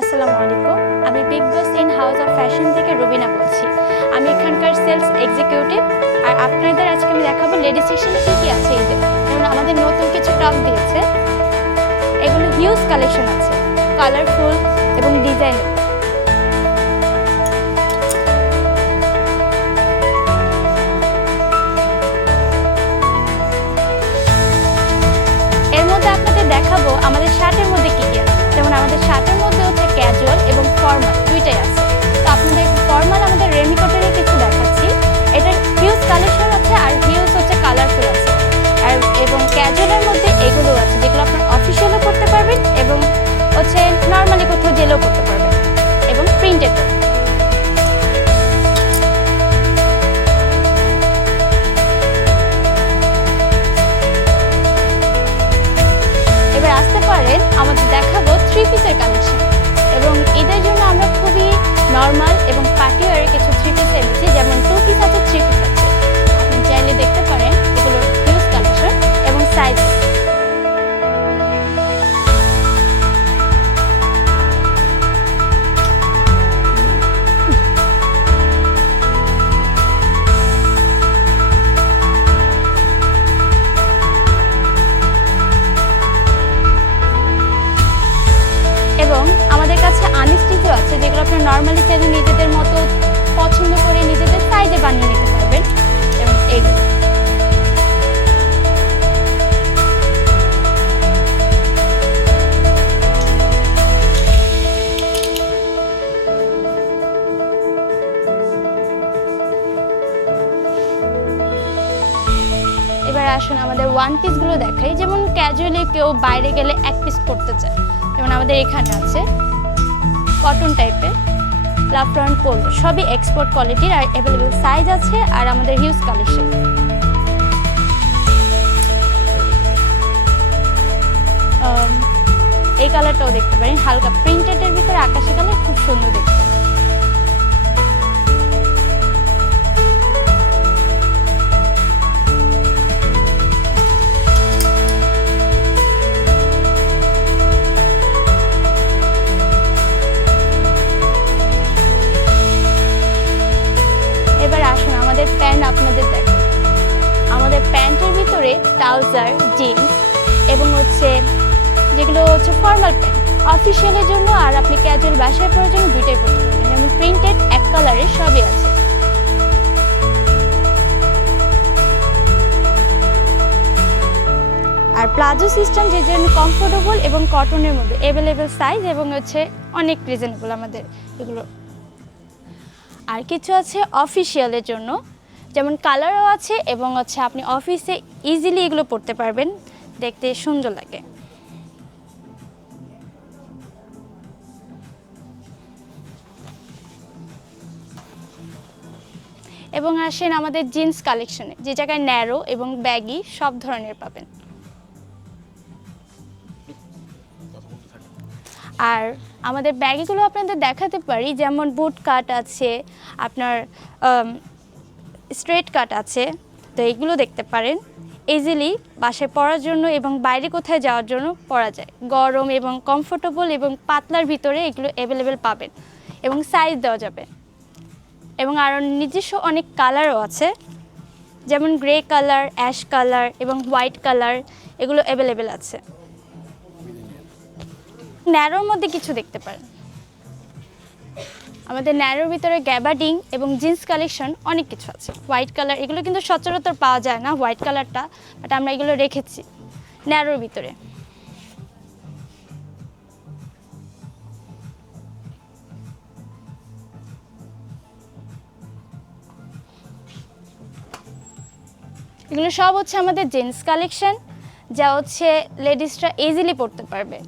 আসসালামু আলাইকুম, আমি big boss in house of fashion থেকে রুবিনা বলছি। আমি এখানকার সেলস এক্সিকিউটিভ। আর আপনাদের আজকে আমি দেখাবো লেডিস সেকশনে কী কী আছে। এই যেমন আমাদের নতুন কিছু টপ দিয়েছে, এগুলো হিউজ কালেকশন আছে, কালারফুল এবং ডিজাইন। এর মধ্যে আপনাদের দেখাবো আমাদের শার্টের মধ্যে কী কী আছে। যেমন আমাদের শার্টের মধ্যে হচ্ছে ক্যাজুয়াল এবং ফর্মাল দুইটাই আছে। তো আপনাদের ফর্মাল আমাদের রেমিকটেরই কিছু দেখাচ্ছি। এটার হিউজ কালেকশন আছে আর হিউজ হচ্ছে কালারফুল আছে। আর এবং ক্যাজুয়ালের মধ্যে এগুলো আছে যেগুলো আপনার অফিসিয়ালও করতে পারবেন এবং হচ্ছে নর্মালি কোথাও গেলেও করতে পারবেন, এবং প্রিন্টেডও। এবার আসতে পারেন, আমাদের দেখাবো 3 পিসের কালেকশন। এবং ঈদের জন্য আমরা খুবই নর্মাল এবং পার্টি ওয়ারের কিছু 3 পিস এনেছি, যেমন 2 পিস আছে, 3 পিস আছে। আপনি চাইলে দেখতে পারেন, এগুলোর হিউজ কালেকশন এবং সাইজ। এবং আমাদের কাছে আনস্টিচও আছে, যেগুলো আপনার নর্মালি চাইলে নিজেদের মতো পছন্দ করে নিজেদের সাইজে বানিয়ে নিতে পারবেন। এবং এইগুলো এবার আসুন আমাদের ওয়ান পিসগুলো দেখাই। যেমন ক্যাজুয়ালি কেউ বাইরে গেলে 1 পিস পরতে চায়, যেমন আমাদের এখানে আছে কটন টাইপের লাফরন পোলো, সবই এক্সপোর্ট কোয়ালিটির আর অ্যাভেলেবেল সাইজ আছে। আর আমাদের হিউজ কালেকশন। এই কালারটাও দেখতে পারেন, হালকা প্রিন্টেডের ভিতরে আকাশি কালার, খুব সুন্দর দেখতে। এবার আসুন আমাদের প্যান্ট আপনাদের দেখেন। আমাদের প্যান্টের ভিতরে ট্রাউজার, জিন্স এবং হচ্ছে যেগুলো হচ্ছে ফর্মাল প্যান্ট অফিসিয়ালের জন্য, আর আপনি ক্যাজুয়াল বাসায় পরার জন্য দুইটাই পরতে পারবেন। যেমন প্রিন্টেড, এক কালারের সবই আছে। আর প্লাজো সিস্টেম, যে জন্য কমফোর্টেবল এবং কটনের মধ্যে অ্যাভেলেবেল সাইজ এবং হচ্ছে অনেক রিজনেবল আমাদের এগুলো। আর কিছু আছে অফিসিয়ালের জন্য, যেমন কালারও আছে এবং হচ্ছে আপনি অফিসে ইজিলি এগুলো পরতে পারবেন, দেখতে সুন্দর লাগে। এবং আসেন আমাদের জিন্স কালেকশনে, যে জায়গায় ন্যারো এবং ব্যাগি সব ধরনের পাবেন। আর আমাদের ব্যাগিগুলো আপনাদের দেখাতে পারি, যেমন বুট কাট আছে, আপনার স্ট্রেট কাট আছে। তো এইগুলো দেখতে পারেন, ইজিলি বাসায় পরার জন্য এবং বাইরে কোথায় যাওয়ার জন্য পরা যায়। গরম এবং কমফোর্টেবল এবং পাতলার ভিতরে এগুলো অ্যাভেলেবেল পাবেন এবং সাইজ দেওয়া যাবে। এবং আরও নিজস্ব অনেক কালারও আছে, যেমন গ্রে কালার, অ্যাশ কালার এবং হোয়াইট কালার, এগুলো অ্যাভেলেবেল আছে। ন্যারোর মধ্যে কিছু দেখতে পারেন, আমাদের ন্যারোর ভিতরে গ্যাবার্ডিং এবং জিন্স কালেকশন অনেক কিছু আছে। হোয়াইট কালার, এগুলো কিন্তু সচরাচর পাওয়া যায় না হোয়াইট কালারটা, বাট আমরা এগুলো রেখেছি ন্যারোর ভিতরে। এগুলো সব হচ্ছে আমাদের জেন্টস কালেকশন, যা হচ্ছে লেডিসরা ইজিলি পরতে পারবে।